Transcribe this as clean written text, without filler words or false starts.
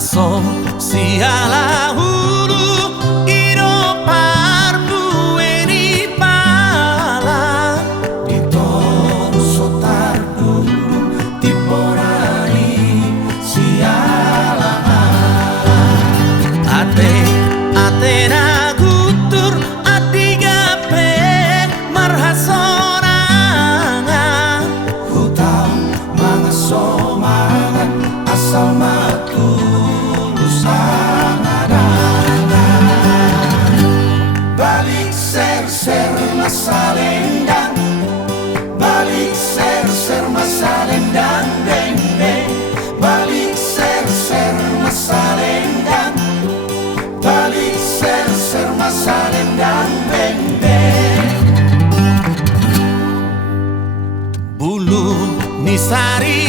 aso siala hulu iro parbu eni pala ditorso tardudu tiporani siala ate atena gutur adigape marhasorangan hutang mangaso mangan asal matulus sangadangan balik ser-ser masa lendang balik ser-ser masa lendang beng-beng balik ser-ser masa lendang balik ser-ser masa lendang beng-beng bulu nisari